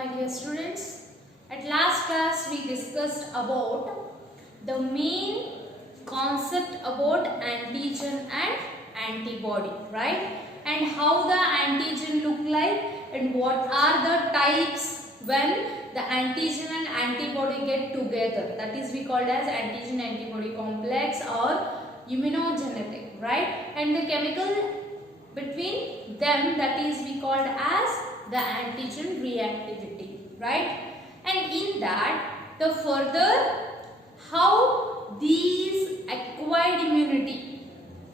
my dear students. At last class we discussed about the main concept about antigen and antibody, right? And how the antigen look like and what are the types when the antigen and antibody get together. That is we called as antigen antibody complex or immunogenetic, right? And the chemical between them, that is we called as the antigen reactivity, right? And in that the further how these acquired immunity,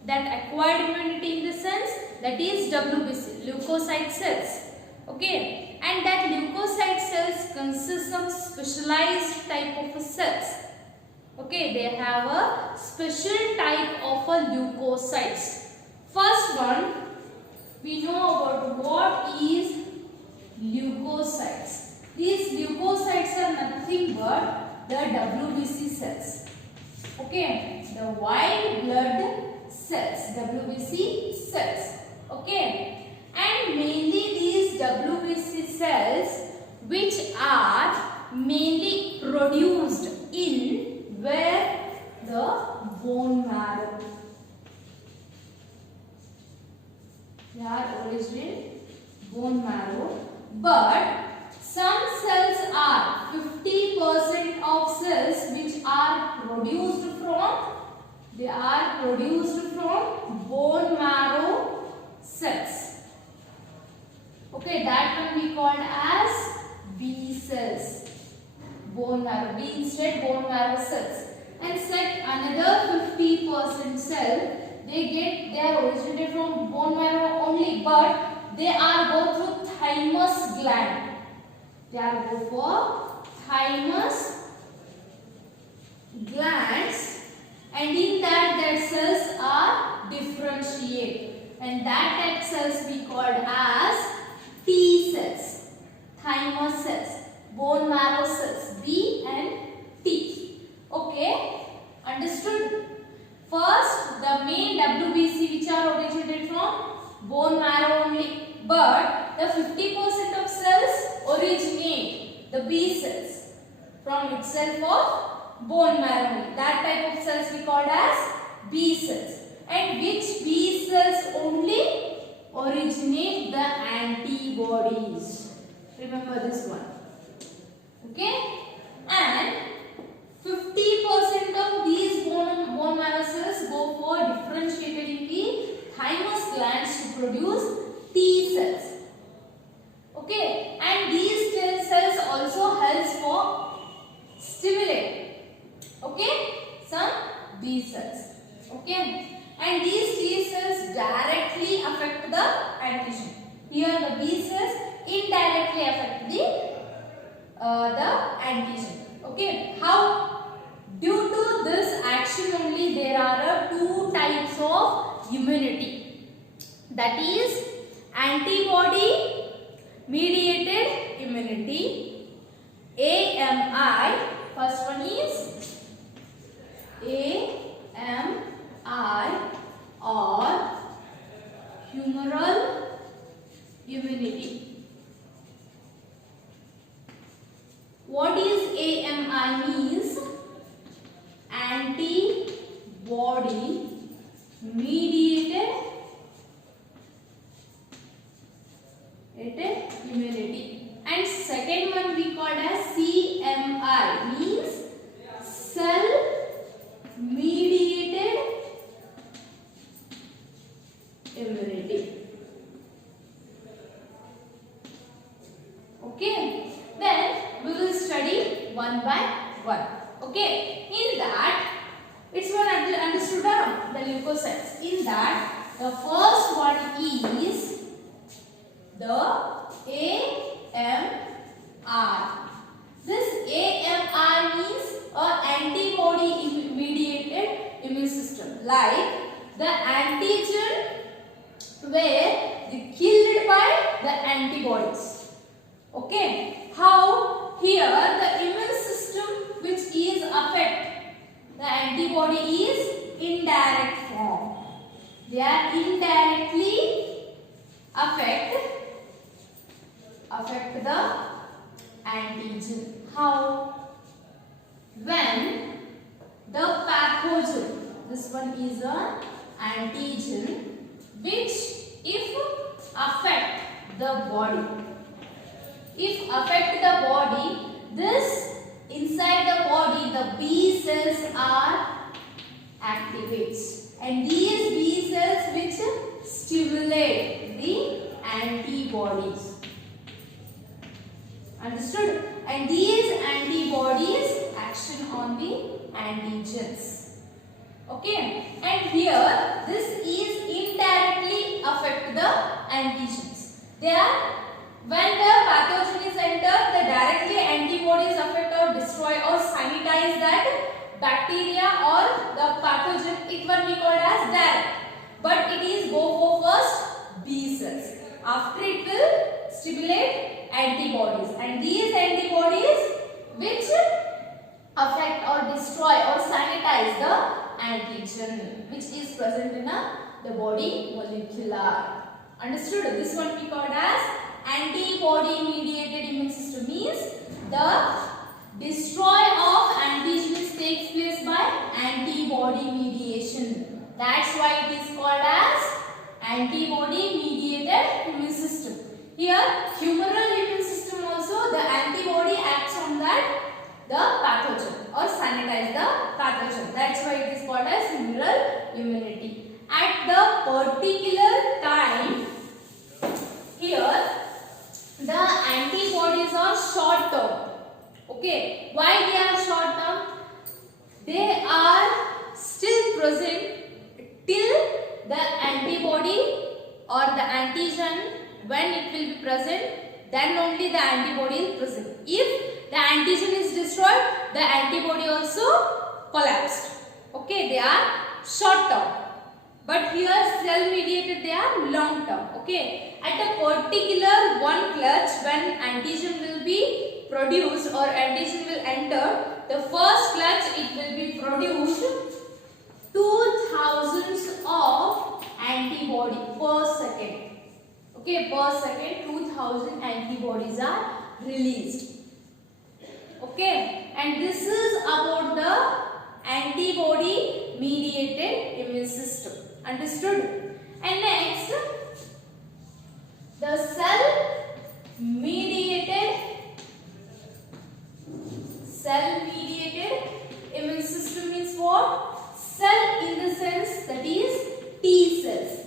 that acquired immunity in the sense that is WBC, leukocyte cells, okay, and that leukocyte cells consists of specialized type of cells, okay, they have a special type of a leukocytes. First one, we know about what is leukocytes. These leukocytes are nothing but the WBC cells, okay, the white blood cells, WBC cells, okay, and mainly these WBC cells which are mainly produced in where the bone marrow. They are originally bone marrow, but some cells are 50% of cells which are produced from, they are produced from bone marrow cells. Okay, that one we called as B cells. Bone marrow, B instead bone marrow cells. And set another 50% cell, they are originated from bone marrow only, but they are go through thymus gland. They are go for thymus glands, and in that cells are differentiate, and that cells we called as T cells, thymus cells, bone marrow cells, B and T. Okay, understood? First, the main WBC which are originated from bone marrow only, but the 50% of cells originate, the B cells, from itself of bone marrow only. That type of cells we called as B cells. And which B cells only originate the antibodies? Remember this one. Okay? And 50% of these bone marrow cells go for differentiated in the thymus glands to produce T cells. Okay, and these T cells also helps for stimulate, okay, some B cells. Okay, and these T cells directly affect the antigen. Here the B cells indirectly affect the antigen. Okay, how? Due to this action only there are two types of immunity, that is antibody mediated immunity, AMI. First one is AMI or humoral immunity. What is AMI means? Antibody mediated immunity. And second one we called as CMI, means cell mediated immunity. Okay, then we will study one by one. Okay, in that it's one understood the leukocytes. In that the first one is the AMI. This AMI means antibody mediated immune system, like the antigen were killed by the antibodies. Okay, how? Here the immune system which is affect the antibody is indirect form. They are indirectly affect the antigen. How? When the pathogen, this one is an antigen which if affect the body, this inside the body the B cells are activated, and these B cells which stimulate the antibodies. Understood? And these antibodies action on the antigens. Okay? And here this is indirectly affect the antigens. They are, when the pathogen is entered, the directly antibodies affect or destroy or sanitize that bacteria or the pathogen. It will be called as direct. But it is go for first B cells. After it will stimulate antibodies, and these antibodies which affect or destroy or sanitize the antigen which is present in the body molecular. Understood? This one we called as antibody mediated immune system. Means the destroy of antigens takes place by antibody mediation. That's why it is called as antibody mediated immune system. Here humoral immune system also, the antibody acts on that the pathogen or sanitize the pathogen. That's why it is called as humoral immunity. At the particular time, here the antibodies are short term. Okay, why they are short term? They are still present till the antibody or the antigen, when it will be present, then only the antibody is present. If the antigen is destroyed, the antibody also collapsed. Okay, they are short term. But here cell mediated, they are long term. Okay, at a particular one clutch, when antigen will be produced or antigen will enter, the first clutch it will be produced 2000 of antibody per second. Okay, per second 2000 antibodies are released. Okay, and this is about the antibody mediated immune system. Understood? And next, the cell mediated immune system means what? Cell in the sense that is T cells.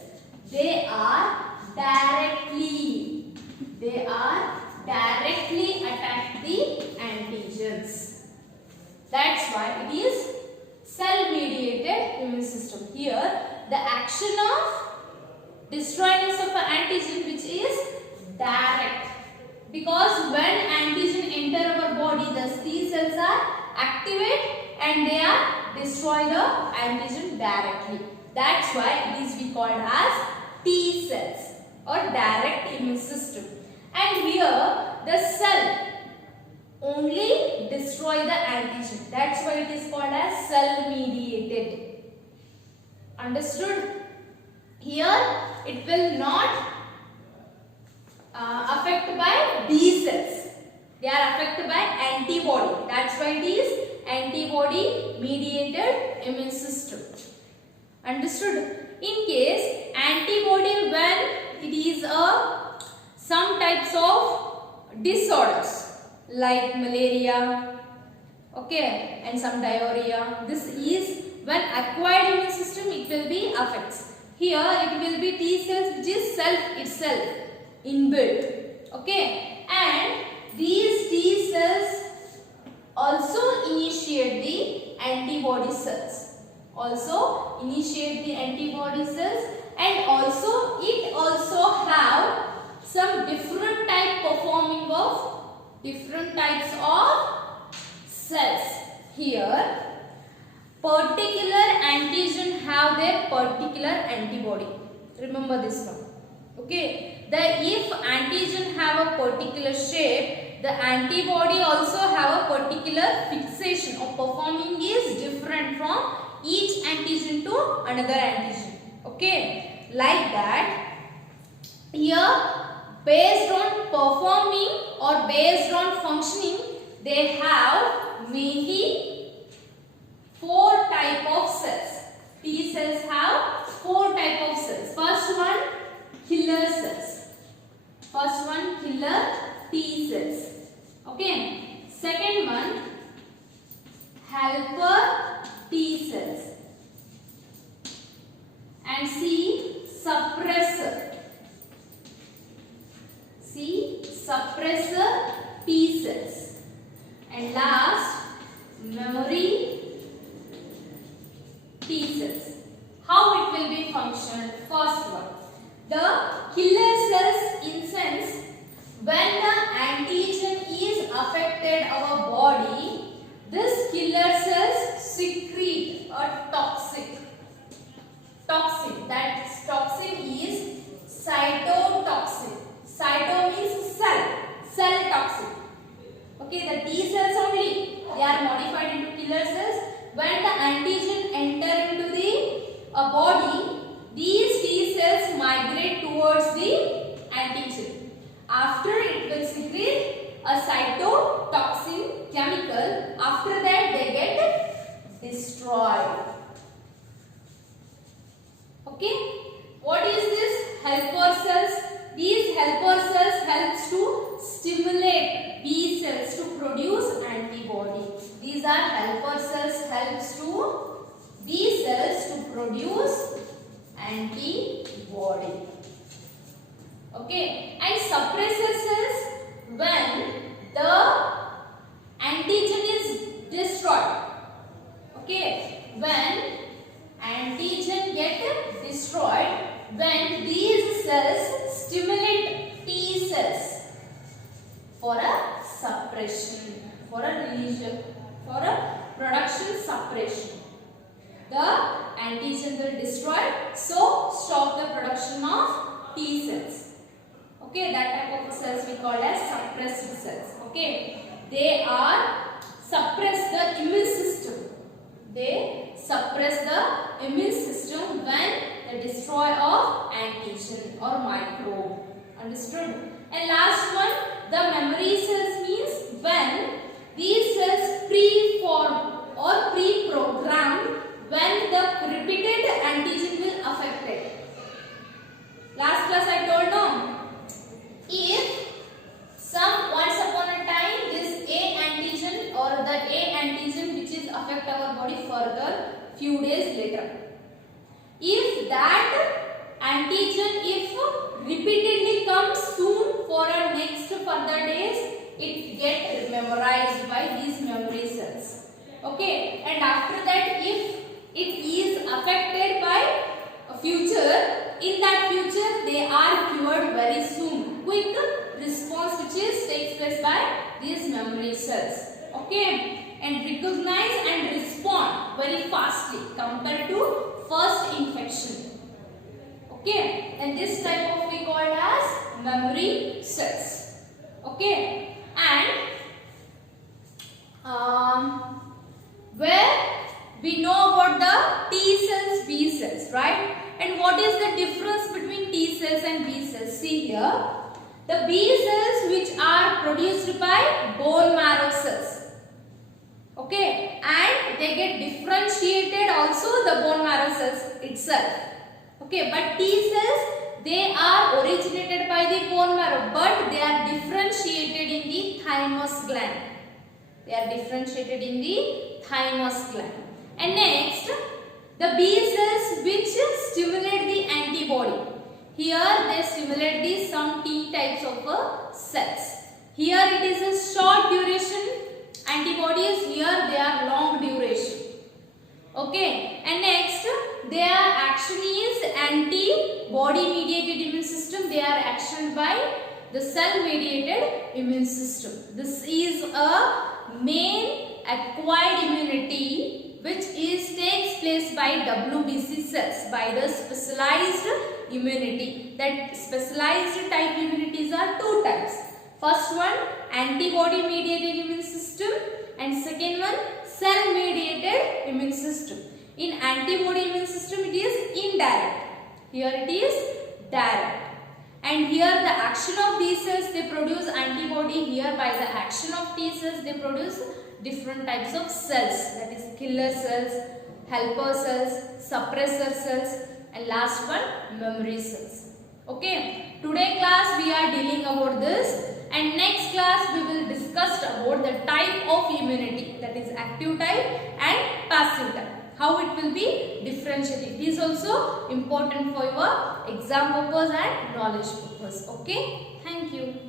They are directly attack the antigens. That's why it is cell mediated immune system. Here the action of destroying of an antigen which is direct, because when antigen enter our body, the T cells are activate and they are destroy the antigen directly. That's why it is we called as T cells or direct immune system. And here the cell only destroy the antigen. That's why it is called as cell mediated. Understood? Here it will not affected by B cells. They are affected by antibody. That's why it is antibody mediated immune system. Understood? In case antibody, when it is some types of disorders like malaria, okay, and some diarrhea, this is when acquired immune system it will be affects. Here it will be T cells which is self itself inbuilt, okay, and these T cells also initiate the antibody cells. Also initiate the antibody cells, and also it also have some different types of cells. Here particular antigen have their particular antibody. Remember this one. Okay, if antigen have a particular shape, the antibody also have a particular fixation or performing is different from each antigen to another antigen. Okay, like that. Here based on performing or based on functioning, they have mainly 4 type of cells. T cells have 4 type of cells. First one, killer cells. First one, killer T cells. Okay. Second one, helper T cells. And C, suppressor. C, suppressor T cells. And last, memory T cells. How it will be functioned? First one, the killer cells, in sense, when the antigen is affected our body, this killer cells secrete a toxin. That toxin is cytotoxin. Cyto means cell toxin. Okay, the T cells only, they are modified into killer cells. When the antigen enter into the body, these T cells migrate towards the antigen. After it will secrete a cytotoxin chemical. After that they get destroyed. Okay. What is this? Helper cells. These helper cells helps to stimulate B cells to produce antibody. These are helper cells, helps to B cells to produce antibody. Okay. And suppressor cells, when the antigen is destroyed. Okay. When antigen get destroyed, when these cells stimulate T cells for a suppression, for a release, for a production suppression. The antigen will destroy, so stop the production of T cells. Okay, that type of cells we call as suppressed cells. Okay, they are suppress the immune system. They suppress the immune system when the destroy of antigen or microbe. Understood? And last one, the memory cells means when these cells pre-form or pre-programmed when the repeated antigen will affect it. Last class I told no. If once upon a time this A antigen or the A antigen which is affect our body further few days later. If that antigen repeatedly comes soon for a next further days, it get memorized by these memory cells. Okay, and after that if it is affected by a future, in that future they are cured very soon. Quick response which is takes place by these memory cells. Okay, and recognize and respond very fastly compared to first infection. Okay, and this type of we called as memory cells. Okay, and where we know about the T cells, B cells, right? And what is the difference between T cells and B cells? See here, the B cells which are produced by bone marrow cells. Okay, and they get differentiated also the bone marrow cells itself. Okay, but T cells, they are originated by the bone marrow, but they are differentiated in the thymus gland. They are differentiated in the thymus gland. And next, the B cells which stimulate the antibody. Here they stimulate the some T types of cells. Here it is a short duration antibodies, here they are long duration. Okay, and next their action is antibody mediated immune system. They are actioned by the cell mediated immune system. This is a main acquired immunity which takes place by WBC cells, by the specialized immunity. That specialized type immunities are two types. First one, antibody mediated immune system, and second one, cell mediated immune system. In antibody immune system it is indirect, here it is direct. And here the action of B cells, they produce antibody. Here by the action of T cells, they produce different types of cells, that is killer cells, helper cells, suppressor cells, and last one memory cells. Okay, today class we are dealing about this, and next class we will discuss about the type of immunity, that is active type and passive type. How it will be differentiated. It is also important for your exam purpose and knowledge purpose. Okay, thank you.